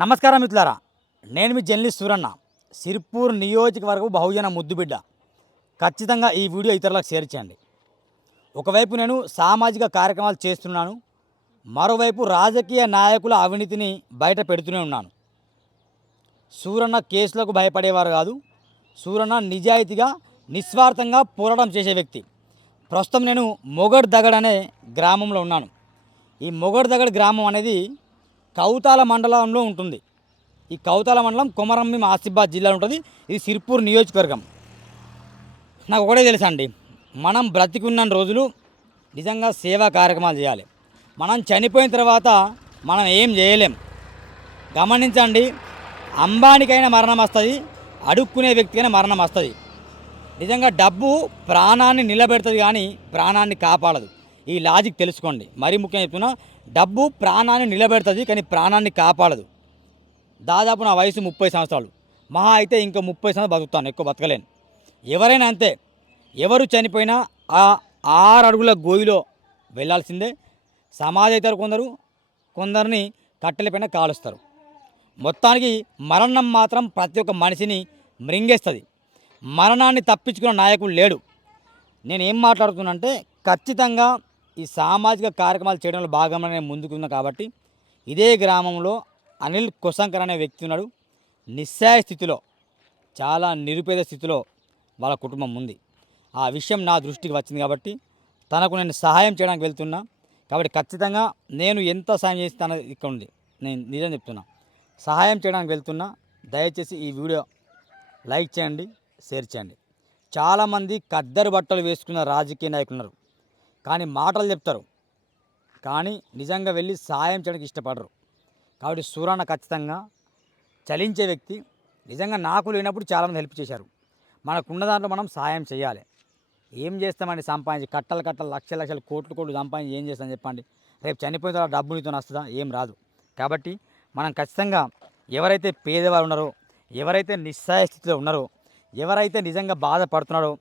నమస్కారం మిత్రులారా, నేను మీ జర్నలిస్ట్ సూరన్న. సిర్పూర్ నియోజకవర్గం బహుజన ముద్దుబిడ్డ. ఖచ్చితంగా ఈ వీడియో ఇతరులకు షేర్ చేయండి. ఒకవైపు నేను సామాజిక కార్యక్రమాలు చేస్తున్నాను, మరోవైపు రాజకీయ నాయకుల అవినీతిని బయట పెడుతూనే ఉన్నాను. సూరన్న కేసులకు భయపడేవారు కాదు. సూరన్న నిజాయితీగా నిస్వార్థంగా పోరాటం చేసే వ్యక్తి. ప్రస్తుతం నేను మొగడ్ దగడ్ అనే గ్రామంలో ఉన్నాను. ఈ మొగడ్ దగడ్ గ్రామం అనేది కౌతాల మండలంలో ఉంటుంది. ఈ కౌతాల మండలం కొమరంభీం ఆసిఫాబాద్ జిల్లాలో ఉంటుంది. ఇది సిర్పూర్ నియోజకవర్గం. నాకు ఒకటే తెలుసండి, మనం బ్రతికున్న రోజులు నిజంగా సేవా కార్యక్రమాలు చేయాలి. మనం చనిపోయిన తర్వాత మనం ఏం చేయలేం. గమనించండి, అంబానికైనా మరణం వస్తుంది, అడుక్కునే వ్యక్తికైనా మరణం వస్తుంది. నిజంగా డబ్బు ప్రాణాన్ని నిలబెడుతుంది కానీ ప్రాణాన్ని కాపాడదు. ఈ లాజిక్ తెలుసుకోండి. మరీ ముఖ్యంగా చెప్తున్నా, డబ్బు ప్రాణాన్ని నిలబెడుతుంది కానీ ప్రాణాన్ని కాపాడదు. దాదాపు నా వయసు 30 సంవత్సరాలు. మహా అయితే ఇంకో 30 సంవత్సరాలు బతుకుతాను, ఎక్కువ బతకలేను. ఎవరైనా అంతే. ఎవరు చనిపోయినా ఆ 6 అడుగుల గోయిలో వెళ్ళాల్సిందే. సమాజేతరు కొందరిని కట్టెలపైన కాలుస్తారు. మొత్తానికి మరణం మాత్రం ప్రతి ఒక్క మనిషిని మృంగేస్తుంది. మరణాన్ని తప్పించుకున్న నాయకుడు లేడు. నేను ఏం మాట్లాడుతున్నానంటే, ఖచ్చితంగా ఈ సామాజిక కార్యక్రమాలు చేయడంలో భాగంగా నేను ముందుకున్నా కాబట్టి, ఇదే గ్రామంలో అనిల్ కొసంకర్ అనే వ్యక్తి ఉన్నాడు. నిస్సహాయ స్థితిలో, చాలా నిరుపేద స్థితిలో వాళ్ళ కుటుంబం ఉంది. ఆ విషయం నా దృష్టికి వచ్చింది కాబట్టి తనకు నేను సహాయం చేయడానికి వెళ్తున్నా. కాబట్టి ఖచ్చితంగా నేను ఎంత సహాయం చేస్తానో ఇక్కడ ఉంది. నేను నిజం చెప్తున్నా, సహాయం చేయడానికి వెళ్తున్నా. దయచేసి ఈ వీడియో లైక్ చేయండి, షేర్ చేయండి. చాలామంది ఖద్దరు బట్టలు వేసుకున్న రాజకీయ నాయకులు ఉన్నారు, కానీ మాటలు చెప్తారు, కానీ నిజంగా వెళ్ళి సహాయం చేయడానికి ఇష్టపడరు. కాబట్టి సూరన్న ఖచ్చితంగా చలించే వ్యక్తి. నిజంగా నాకు లేనప్పుడు చాలామంది హెల్ప్ చేశారు. మనకున్న దాంట్లో మనం సహాయం చేయాలి. ఏం చేస్తామండి, సంపాదించి కట్టలు లక్షలు కోట్లు సంపాదించి ఏం చేస్తామని చెప్పండి. రేపు చనిపోయిన తర్వాత డబ్బు నీతో వస్తుందా? ఏం రాదు. కాబట్టి మనం ఖచ్చితంగా ఎవరైతే పేదవారు ఉన్నారో, ఎవరైతే నిస్సహాయ స్థితిలో ఉన్నారో, ఎవరైతే నిజంగా బాధపడుతున్నారో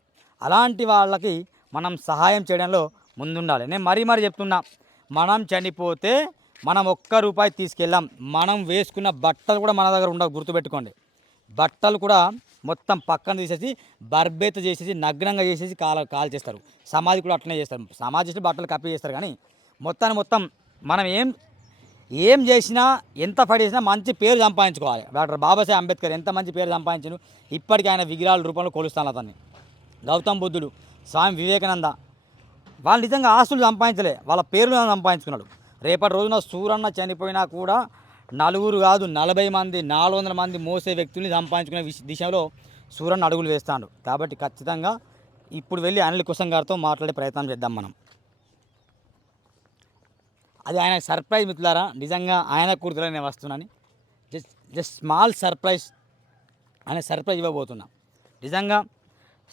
అలాంటి వాళ్ళకి మనం సహాయం చేయడంలో ముందుండాలి. నేను మరీ చెప్తున్నా, మనం చనిపోతే మనం ₹1 తీసుకెళ్ళాం. మనం వేసుకున్న బట్టలు కూడా మన దగ్గర ఉండవు, గుర్తుపెట్టుకోండి. బట్టలు కూడా మొత్తం పక్కన తీసేసి బర్బేత చేసేసి నగ్నంగా చేసేసి కాల్ చేస్తారు. సమాధి కూడా అట్లనే చేస్తారు. సమాధి చేసి బట్టలు కప్పి చేస్తారు. కానీ మొత్తం మనం ఏం చేసినా, ఎంత ఫైట్ చేసినా మంచి పేరు సంపాదించుకోవాలి. డాక్టర్ బాబాసాహెబ్ అంబేద్కర్ ఎంత మంచి పేరు సంపాదించారు. ఇప్పటికీ ఆయన విగ్రహాల రూపంలో కొలుస్తాను అతన్ని. గౌతమ్ బుద్ధుడు, స్వామి వివేకానంద, వాళ్ళు నిజంగా ఆస్తులు సంపాదించలే, వాళ్ళ పేర్లు సంపాదించుకున్నాడు. రేపటి రోజున సూరన్న చనిపోయినా కూడా నలుగురు కాదు 40 మంది 400 మంది మోసే వ్యక్తుల్ని సంపాదించుకునే దిశలో సూరన్న అడుగులు వేస్తాడు. కాబట్టి ఖచ్చితంగా ఇప్పుడు వెళ్ళి అనిల్ కుసం గారితో మాట్లాడే ప్రయత్నం చేద్దాం మనం. అది ఆయన సర్ప్రైజ్ మిత్రులారా. నిజంగా ఆయన కూర్చులో నేను వస్తున్నాను. జస్ట్ స్మాల్ సర్ప్రైజ్ అనే సర్ప్రైజ్ ఇవ్వబోతున్నా. నిజంగా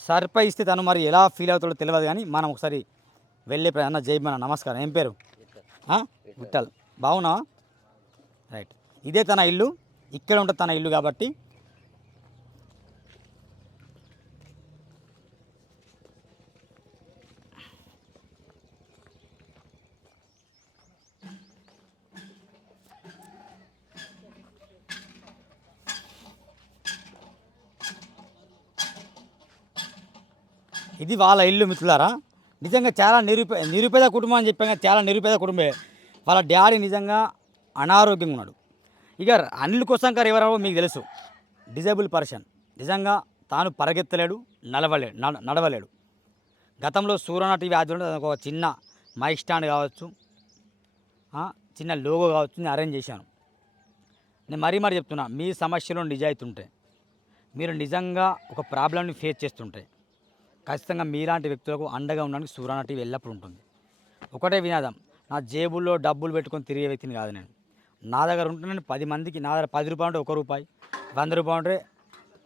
సర్ప్రైజ్ ఇస్తే తను మరి ఎలా ఫీల్ అవుతాడో తెలియదు. కానీ మనం ఒకసారి వెళ్ళే అన్న జైమన్న, నమస్కారం. ఏం పేరు? విఠల్. బాగున్నావా? రైట్. ఇదే తన ఇల్లు, ఇక్కడ ఉంటుంది తన ఇల్లు. కాబట్టి ఇది వాళ్ళ ఇల్లు మిత్రులారా. నిజంగా చాలా నిరుపేద కుటుంబం అని చెప్పాను. చాలా నిరుపేద కుటుంబమే. వాళ్ళ డాడీ నిజంగా అనారోగ్యంగా ఉన్నాడు. ఇక అనిల్ కొసంకర్ ఎవరో మీకు తెలుసు, డిజేబుల్ పర్సన్. నిజంగా తాను పరిగెత్తలేడు, నడవలేడు. గతంలో సూరన్న టీవీ ఆధ్వర్యంలో ఒక చిన్న మైక్ స్టాండ్ కావచ్చు, చిన్న లోగో కావచ్చు, నేను అరేంజ్ చేశాను. నేను మరీ చెప్తున్నా, మీ సమస్యలో నిజాయితీ ఉంటే, మీరు నిజంగా ఒక ప్రాబ్లమ్ని ఫేస్ చేస్తుంటే ఖచ్చితంగా మీలాంటి వ్యక్తులకు అండగా ఉండడానికి సూరన్న టీవీ ఎల్లప్పుడూ ఉంటుంది. ఒకటే వినాదం, నా జేబుల్లో డబ్బులు పెట్టుకొని తిరిగే వ్యక్తిని కాదు నేను. నా దగ్గర ఉంటే నేను 10 మందికి, నా దగ్గర ₹10 ఉంటే ₹1, ₹100 ఉంటే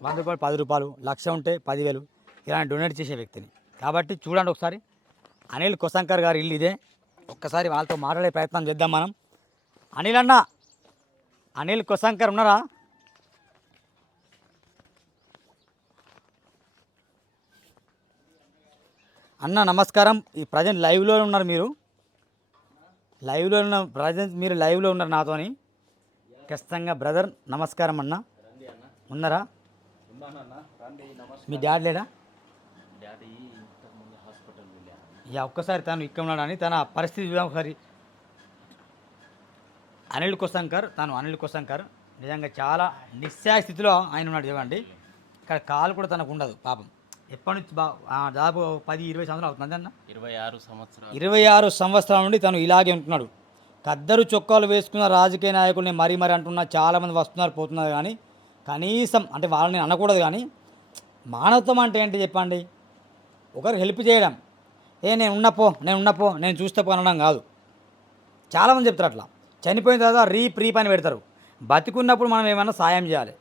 ₹100 ₹10, లక్ష ఉంటే 10,000 ఇలాంటి డొనేట్ చేసే వ్యక్తిని. కాబట్టి చూడండి ఒకసారి, అనిల్ కొసంకర్ గారి ఇల్లు ఇదే. ఒక్కసారి వాళ్ళతో మాట్లాడే ప్రయత్నం చేద్దాం మనం. అనిల్ అన్న, అనిల్ కొసంకర్ ఉన్నారా? అన్న నమస్కారం. ఈ ప్రజెంట్ లైవ్లో ఉన్నారు మీరు. లైవ్లో ఉన్న ప్రజెంట్ మీరు లైవ్లో ఉన్నారు నాతోని. ఖచ్చితంగా బ్రదర్. నమస్కారం అన్న. ఉన్నారా? మీ డాడీ లేడా? ఇక ఒక్కసారి తను ఇక్కడ ఉన్నాడని తన పరిస్థితి చూద్దాం ఒకసారి. అనిల్ కొసంకర్ నిజంగా చాలా నిస్సాయ స్థితిలో ఆయన ఉన్నాడు చూడండి. ఇక్కడ కాలు కూడా తనకు ఉండదు పాపం. ఎప్పటి నుంచి దాదాపు 10-20 సంవత్సరాలు అవుతుంది అన్న. 26 సంవత్సరాల నుండి తను ఇలాగే ఉంటున్నాడు. కద్దరు చొక్కాలు వేసుకున్న రాజకీయ నాయకుల్ని మరీ అంటున్నా చాలామంది వస్తున్నారు పోతున్నారు, కానీ కనీసం అంటే వాళ్ళని అనకూడదు, కానీ మానవత్వం అంటే ఏంటి చెప్పండి? ఒకరు హెల్ప్ చేయడం, నేను ఉన్నపో నేను చూస్తే పో అనడం కాదు. చాలామంది చెప్తారు అట్లా. చనిపోయిన తర్వాత రీప్ అని పెడతారు. బతికున్నప్పుడు మనం ఏమైనా సాయం చేయాలి.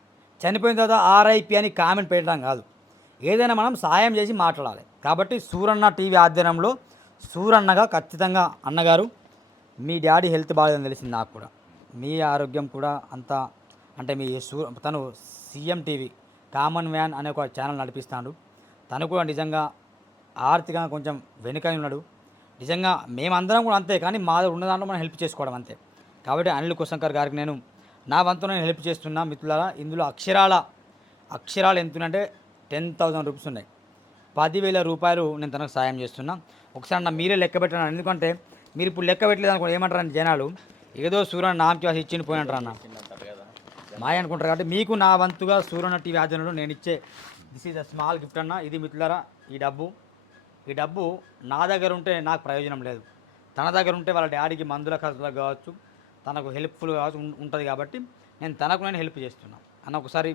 చనిపోయిన తర్వాత RIP అని కామెంట్ పెట్టడం కాదు. ఏదైనా మనం సాయం చేసి మాట్లాడాలి. కాబట్టి సూరన్న టీవీ ఆధ్వర్యంలో సూరన్నగా ఖచ్చితంగా అన్నగారు, మీ డాడీ హెల్త్ బాగాలేదని తెలిసింది నాకు కూడా. మీ ఆరోగ్యం కూడా అంతా అంటే మీ తను CM టీవీ కామన్ మ్యాన్ అనే ఒక ఛానల్ నడిపిస్తాడు. తను కూడా నిజంగా ఆర్థికంగా కొంచెం వెనుక ఉన్నాడు. నిజంగా మేమందరం కూడా అంతే, కానీ మా ఉన్న దాంట్లో మనం హెల్ప్ చేసుకోవడం అంతే. కాబట్టి అనిల్ కొసంకర్ గారికి నా వంతు నేను హెల్ప్ చేస్తున్నా మిత్రులారా. ఇందులో అక్షరాలు ఎంతుందంటే 10,000 రూపీస్ ఉన్నాయి. 10,000 రూపాయలు నేను తనకు సాయం చేస్తున్నా. ఒకసారి మీరే లెక్క పెట్టాను. ఎందుకంటే మీరు ఇప్పుడు లెక్క పెట్టలేదు అనుకో ఏమంటారని జనాలు, ఏదో సూరన్న నామకి వాసి ఇచ్చింది పోయినట్టు అన్న మాయ అనుకుంటారు. కాబట్టి మీకు నా వంతుగా సూరన్న టీవీ ఆధ్వర్యంలో నేను ఇచ్చే this is a small gift అన్న. ఇది మిత్రులారా ఈ డబ్బు నా దగ్గర ఉంటే నాకు ప్రయోజనం లేదు. తన దగ్గర ఉంటే వాళ్ళ డాడీకి మందుల ఖర్చులకు కావచ్చు, తనకు హెల్ప్ఫుల్ కావచ్చు ఉంటుంది. కాబట్టి నేను హెల్ప్ చేస్తున్నాను అన్న. ఒకసారి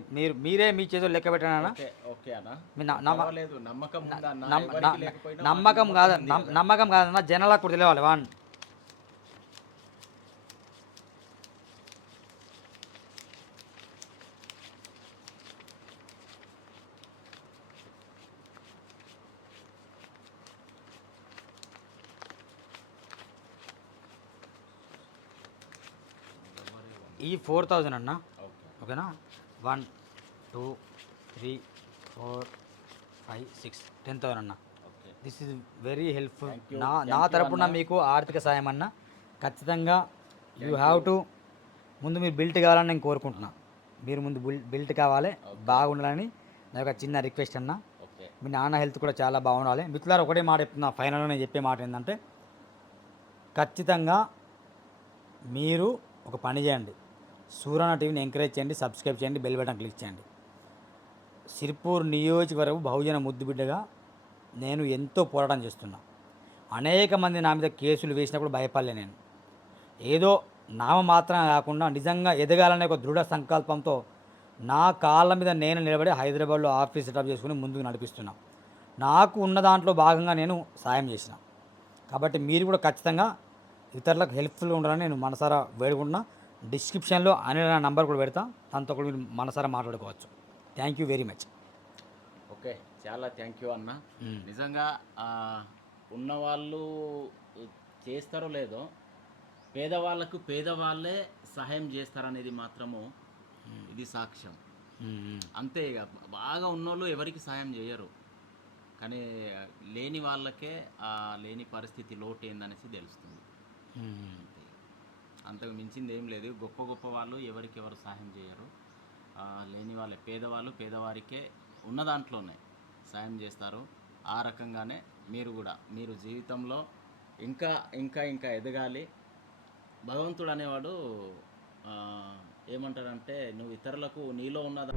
మీరే మీ చేతులు లెక్క పెట్టానన్నా. నమ్మకం కాదన్న, జనాలకు కూడా తెలియాలి. ఈ 4,000 అన్న, ఓకేనా? 1 2 3 4 5 6 10,000 అన్న. This is very helpful. నా తరపున మీకు ఆర్థిక సాయం అన్న. ఖచ్చితంగా యూ హ్యావ్ టు ముందు మీరు బిల్ట్ కావాలని నేను కోరుకుంటున్నా. మీరు ముందు బిల్ట్ కావాలి, బాగుండాలని నా యొక్క చిన్న రిక్వెస్ట్ అన్న. మీ నాన్న హెల్త్ కూడా చాలా బాగుండాలి. మిత్రులారా ఒకటే మాట చెప్తున్నా, ఫైనల్గా నేను చెప్పే మాట ఏంటంటే, ఖచ్చితంగా మీరు ఒక పని చేయండి. సూరన్న టీవీని ఎంకరేజ్ చేయండి, సబ్స్క్రైబ్ చేయండి, బెల్ బటన్ క్లిక్ చేయండి. సిర్పూర్ నియోజకవర్గం బహుజన ముద్దుబిడ్డగా నేను ఎంతో పోరాటం చేస్తున్నా. అనేక మంది నా మీద కేసులు వేసినప్పుడు భయపడలే. నేను ఏదో నామమాత్రం కాకుండా నిజంగా ఎదగాలనే ఒక దృఢ సంకల్పంతో నా కాళ్ళ మీద నేను నిలబడి హైదరాబాద్లో ఆఫీస్ సెటప్ చేసుకుని ముందుకు నడిపిస్తున్నా. నాకు ఉన్న దాంట్లో భాగంగా నేను సాయం చేసిన. కాబట్టి మీరు కూడా ఖచ్చితంగా ఇతరులకు హెల్ప్ఫుల్గా ఉండాలని నేను మనసారా వేడుకుంటున్నా. డిస్క్రిప్షన్లో అనిల్ నంబర్ కూడా పెడతా, తనతో కూడా మీరు మనసారా మాట్లాడుకోవచ్చు. Thank you very much. Okay, చాలా థ్యాంక్ యూ అన్న. నిజంగా ఉన్నవాళ్ళు చేస్తారో లేదో, పేదవాళ్ళే సహాయం చేస్తారనేది మాత్రము ఇది సాక్ష్యం. అంతే. ఇక బాగా ఉన్నోళ్ళు ఎవరికి సాయం చేయరు, కానీ లేని వాళ్ళకే లేని పరిస్థితి లోటు ఏందనేసి తెలుస్తుంది. అంతకు మించింది ఏం లేదు. గొప్ప వాళ్ళు ఎవరికెవరు సహాయం చేయరు. లేని వాళ్ళే పేదవారికే ఉన్న దాంట్లోనే సాయం చేస్తారు. ఆ రకంగానే మీరు జీవితంలో ఇంకా ఎదగాలి. భగవంతుడు అనేవాడు ఏమంటాడంటే, నువ్వు ఇతరులకు నీలో ఉన్నదా